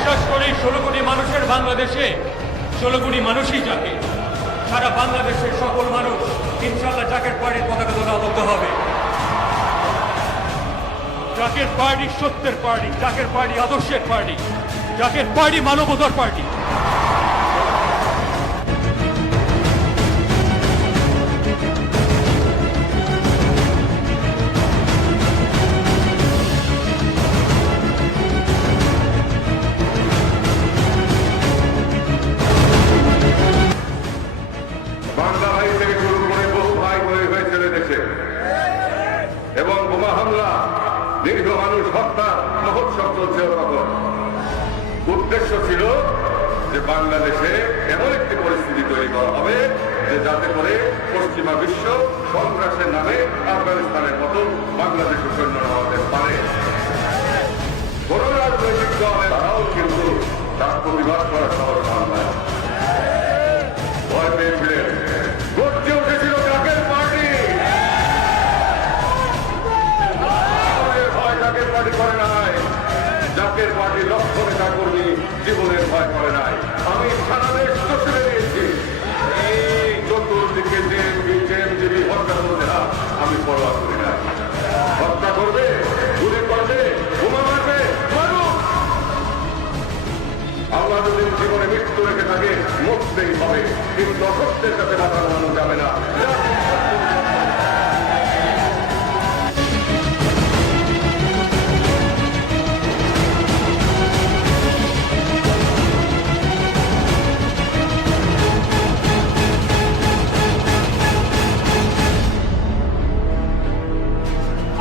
বিশ্বাস করি 16 কোটি মানুষের বাংলাদেশে 16 কোটি মানুষই জাকে। সারা বাংলাদেশের সকল মানুষ ইনশাআল্লাহ জাকের পার্টির পতাকা তোলা আবদ্ধ হবে। জাকের পার্টি সত্যের পার্টি, জাকের পার্টি আদর্শের পার্টি, জাকের পার্টি মানবতার পার্টি। বাংলা ভাই থেকে শুরু করে বহু ভাই হয়ে চলে দেশে এবং বোমা হামলা দীর্ঘ মানুষ হত্যা মহোৎসব চলছে তখন। উদ্দেশ্য ছিল যে বাংলাদেশে এমন একটি পরিস্থিতি তৈরি করা হবে যে যাতে করে পশ্চিমা বিশ্ব সন্ত্রাসের নামে আফগানিস্তানের মতো বাংলাদেশে সৈন্য হতে পারে। কোন রাজনৈতিক দল তারাও কিন্তু তার প্রতিবাদ করা সহজ নয়। ভয় পেয়েছিলেন, গর্জে উঠেছিল জাকের পার্টি। ভয় জাকের পার্টি করে নাই, জাকের পার্টি লক্ষ নেতা কর্মী জীবনের ভয় করে নাই। আমি সারা দেশ চষে দিয়েছি। এই চতুর্দিকে জেএমবি হত্যা করবে না, আমি পরোয়া করি না। হত্যা করবে, গুলি করবে, বোমা মারবে, মারুক। আল্লাহ যদি জীবনে মৃত্যু রেখে থাকে মরতেই হবে, কিন্তু অসত্যের কাছে মাথা নামানো যাবে না।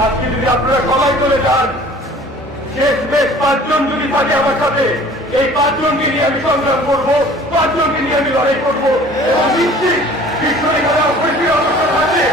আজকে যদি আপনারা সবাই চলে যান, শেষ বেশ 5 জন যদি থাকে আমার সাথে, এই 5 জনকে নিয়ে আমি সংগ্রাম করবো, 5 জনকে নিয়ে আমি লড়াই করবো এবং নিশ্চিত বিশ্ব এখানে অপরিসীম অবস্থান আছে।